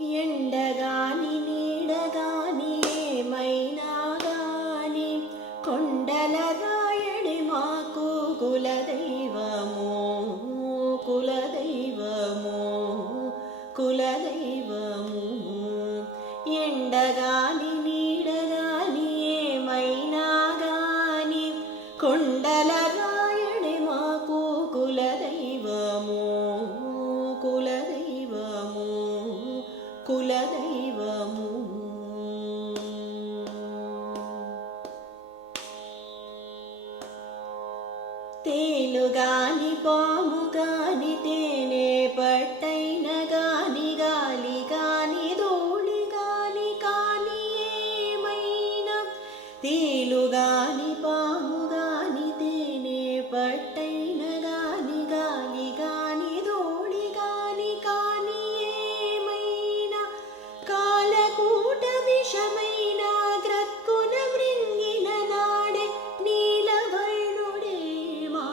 ఎండగాని నీడగాని ఏమైనా గాని కొండల రాయడి మాకు కులదైవము కులదైవము కులదైవము. ఎండగాని నీడగాని ఏమైనా గాని కొండల రాయడి మాకు కులదైవము కులదైవము కులదైవము. తేలుగాని పాము గాని తేనె పట్టైన గాని గాలి గాని ధూళి గాని కాని ఏమైనా తేలుగాని పాము గాని తేనె పట్టైన గాని గాలి గాని ధూళి గాని కాని ఏమైనా కాలకూట విషమైన గ్రక్కున మృంగిన నాడే నీలవర్ణుడే మా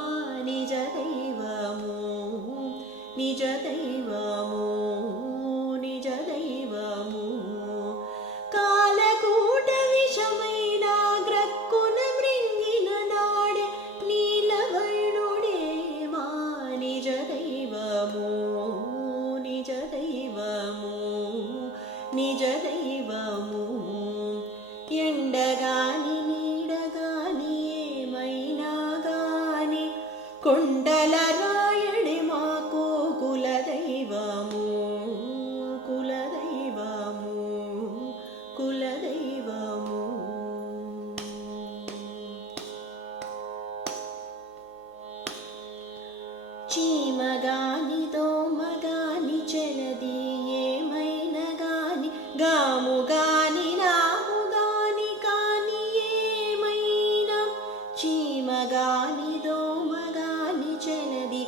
నిజ దైవము నిజ దైవము నిజ దైవము. కాలకూట విషమైన గ్రక్కున మృంగిన నాడే నీలవర్ణుడే మా నిజ దైవము నిజ దైవము నిజ దైవము. ఎండగాని నీడగాని ఏమైనా గాని కొండల రాయడి మాకు కులదైవము కులదైవము కులదైవము. చీమగాని దోమగాని చెలది ఏమైనా గాని గాము గాని నాము గాని కాని ఏమైనా చీమగాని దోమగాని చెలది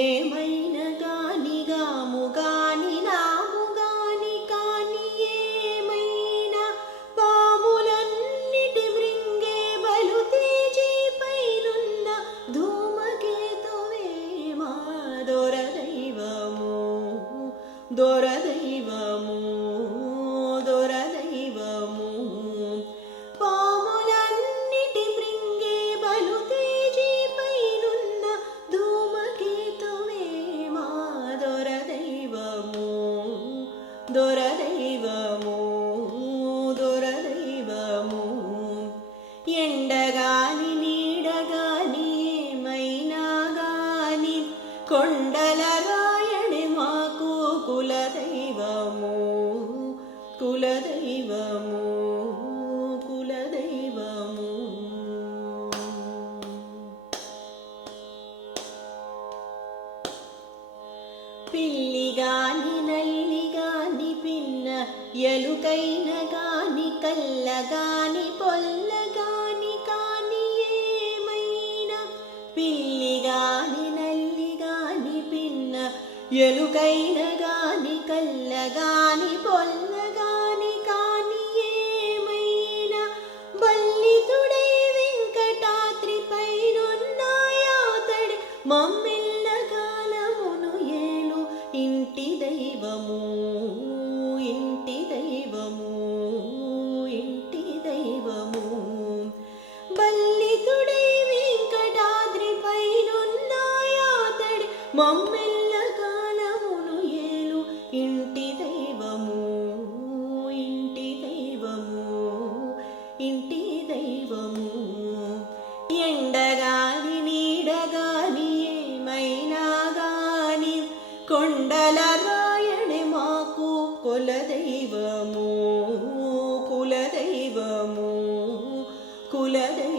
ఏమైనా గాని గాము గాని నాము గాని కాని ఏమైనా పాములన్నిటి మృంగే బలు తేజీ పైనున్న ధూమకేతువే మా దొరదైవము దొరదైవము దొరదైవము. పాములన్నిటి మృంగే బలు తేజీ పైనున్న ధూమకేతువే మా దొరదైవము దొరదైవము దొరదైవము. ఎండగాని నీడగాని ఏమైనా గాని కొండల రాయడి మాకు కులదైవము కులదైవము కులదైవము. పిల్లిగాని నల్లిగాని పిన్న ఎలుకైన గాని కల్లగాని పొల్లగాని కాని ఏమైనా పిల్లిగాని నల్లిగాని పిన్న ఎలుకైన గాని కల్లగాని పొల్లగాని కాని ఏమైనా బల్లితుడై వెంకటాద్రి పైనున్నాయాతడి మమ్మెల్ల కాలమును ఏలు ఇంటి దైవము ఇంటి దైవము ఇంటి దైవము. బల్లితుడై వెంకటాద్రి పైనున్నాయాతడి మమ్మెల్ల కాలమును ఏలు ఇంటి దైవము ఇంటి దైవము ఇంటి దైవము. ఎండగాని నీడగాని ఏమైనా గాని కొండల రాయడి మాకు కులదైవము కులదైవము కులదైవము.